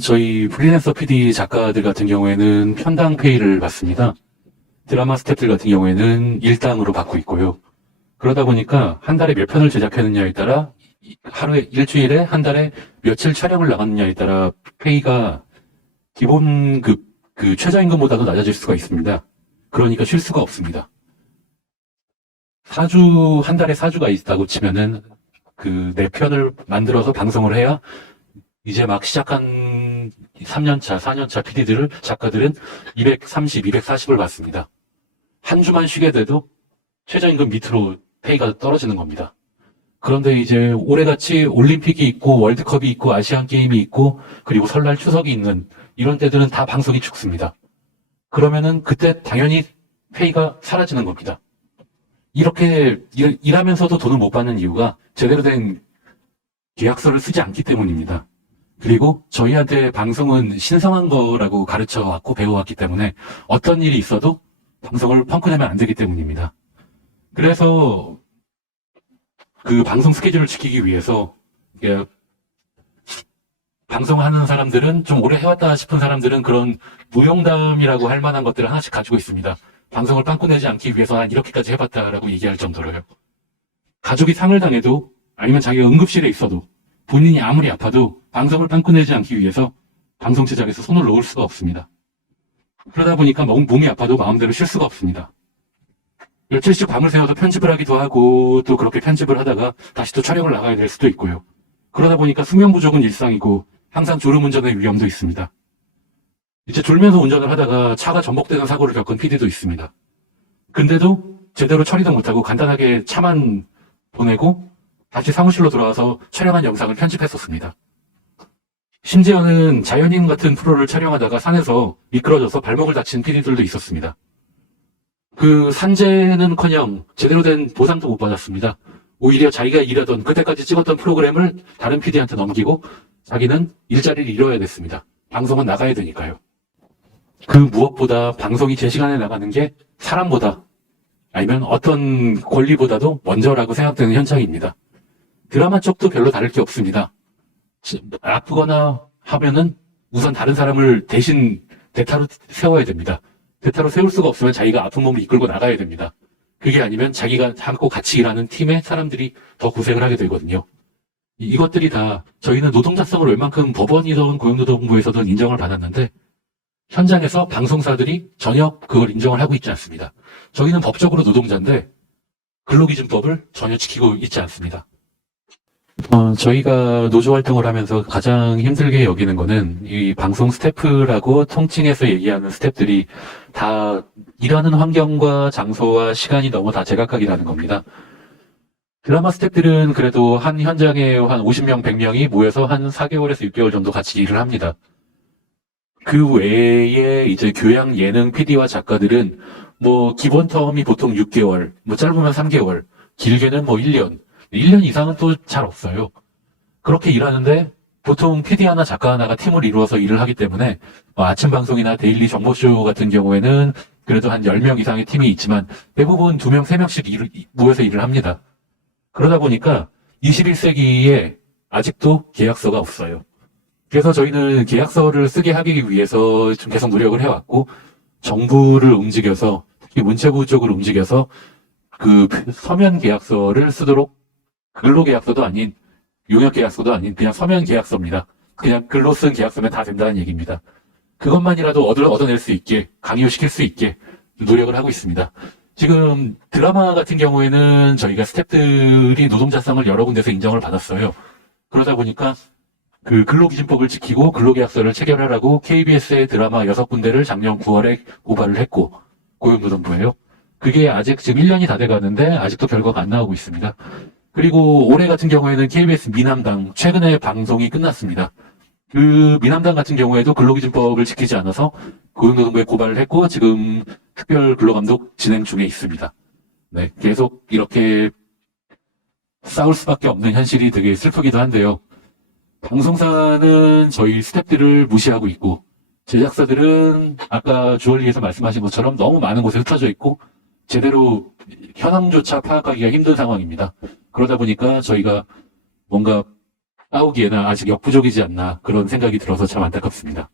저희 프리랜서 PD 작가들 같은 경우에는 편당 페이를 받습니다. 드라마 스태프들 같은 경우에는 일당으로 받고 있고요. 그러다 보니까 한 달에 몇 편을 제작하느냐에 따라 하루에 일주일에 한 달에 며칠 촬영을 나갔느냐에 따라 페이가 기본급 그 최저임금보다도 낮아질 수가 있습니다. 그러니까 쉴 수가 없습니다. 한 달에 4주가 있다고 치면은 그 4편을 만들어서 방송을 해야 이제 막 시작한 3년차, 4년차 작가들은 230, 240을 받습니다. 한 주만 쉬게 돼도 최저임금 밑으로 페이가 떨어지는 겁니다. 그런데 이제 올해같이 올림픽이 있고 월드컵이 있고 아시안 게임이 있고 그리고 설날 추석이 있는 이런 때들은 다 방송이 죽습니다. 그러면은 그때 당연히 페이가 사라지는 겁니다. 이렇게 일하면서도 돈을 못 받는 이유가 제대로 된 계약서를 쓰지 않기 때문입니다. 그리고 저희한테 방송은 신성한 거라고 가르쳐왔고 배워왔기 때문에 어떤 일이 있어도 방송을 펑크내면 안 되기 때문입니다. 그래서 그 방송 스케줄을 지키기 위해서 방송하는 사람들은 좀 오래 해왔다 싶은 사람들은 그런 무용담이라고 할 만한 것들을 하나씩 가지고 있습니다. 방송을 빵꾸 내지 않기 위해서 난 이렇게까지 해봤다라고 얘기할 정도로요. 가족이 상을 당해도 아니면 자기가 응급실에 있어도 본인이 아무리 아파도 방송을 빵꾸 내지 않기 위해서 방송 제작에서 손을 놓을 수가 없습니다. 그러다 보니까 몸이 아파도 마음대로 쉴 수가 없습니다. 며칠씩 밤을 새워서 편집을 하기도 하고 또 그렇게 편집을 하다가 다시 또 촬영을 나가야 될 수도 있고요. 그러다 보니까 수면 부족은 일상이고 항상 졸음 운전의 위험도 있습니다. 이제 졸면서 운전을 하다가 차가 전복되는 사고를 겪은 PD도 있습니다. 근데도 제대로 처리도 못하고 간단하게 차만 보내고 다시 사무실로 돌아와서 촬영한 영상을 편집했었습니다. 심지어는 자연인 같은 프로를 촬영하다가 산에서 미끄러져서 발목을 다친 PD들도 있었습니다. 그 산재는커녕 제대로 된 보상도 못 받았습니다. 오히려 자기가 일하던 그때까지 찍었던 프로그램을 다른 PD한테 넘기고 자기는 일자리를 잃어야 됐습니다. 방송은 나가야 되니까요. 그 무엇보다 방송이 제 시간에 나가는 게 사람보다 아니면 어떤 권리보다도 먼저라고 생각되는 현장입니다. 드라마 쪽도 별로 다를 게 없습니다. 아프거나 하면은 우선 다른 사람을 대신 대타로 세워야 됩니다. 대타로 세울 수가 없으면 자기가 아픈 몸을 이끌고 나가야 됩니다. 그게 아니면 자기가 함께 같이 일하는 팀의 사람들이 더 고생을 하게 되거든요. 이것들이 다 저희는 노동자성을 웬만큼 법원이든 고용노동부에서든 인정을 받았는데 현장에서 방송사들이 전혀 그걸 인정을 하고 있지 않습니다. 저희는 법적으로 노동자인데 근로기준법을 전혀 지키고 있지 않습니다. 저희가 노조 활동을 하면서 가장 힘들게 여기는 거는 이 방송 스태프라고 통칭해서 얘기하는 스태프들이 다 일하는 환경과 장소와 시간이 너무 다 제각각이라는 겁니다. 드라마 스태프들은 그래도 한 현장에 한 50명, 100명이 모여서 한 4개월에서 6개월 정도 같이 일을 합니다. 그 외에 이제 교양 예능 PD와 작가들은 뭐 기본 텀이 보통 6개월, 뭐 짧으면 3개월, 길게는 뭐 1년. 1년 이상은 또 잘 없어요. 그렇게 일하는데 보통 PD 하나 작가 하나가 팀을 이루어서 일을 하기 때문에 아침 방송이나 데일리 정보쇼 같은 경우에는 그래도 한 10명 이상의 팀이 있지만 대부분 2명, 3명씩 모여서 일을 합니다. 그러다 보니까 21세기에 아직도 계약서가 없어요. 그래서 저희는 계약서를 쓰게 하기 위해서 좀 계속 노력을 해왔고 정부를 움직여서 특히 문체부 쪽을 움직여서 그 서면 계약서를 쓰도록 근로계약서도 아닌 용역계약서도 아닌 그냥 서면 계약서입니다. 그냥 글로 쓴 계약서면 다 된다는 얘기입니다. 그것만이라도 얻어낼 수 있게 강요시킬 수 있게 노력을 하고 있습니다. 지금 드라마 같은 경우에는 저희가 스태프들이 노동자성을 여러 군데서 인정을 받았어요. 그러다 보니까 그 근로기준법을 지키고 근로계약서를 체결하라고 KBS의 드라마 6군데를 작년 9월에 고발을 했고 고용노동부예요. 그게 아직 지금 1년이 다 돼가는데 아직도 결과가 안 나오고 있습니다. 그리고 올해 같은 경우에는 KBS 미남당 최근에 방송이 끝났습니다. 그 미남당 같은 경우에도 근로기준법을 지키지 않아서 고용노동부에 고발을 했고 지금 특별 근로감독 진행 중에 있습니다. 네, 계속 이렇게 싸울 수밖에 없는 현실이 되게 슬프기도 한데요. 방송사는 저희 스태프들을 무시하고 있고 제작사들은 아까 주얼리에서 말씀하신 것처럼 너무 많은 곳에 흩어져 있고 제대로 현황조차 파악하기가 힘든 상황입니다. 그러다 보니까 저희가 뭔가 싸우기에는 아직 역부족이지 않나 그런 생각이 들어서 참 안타깝습니다.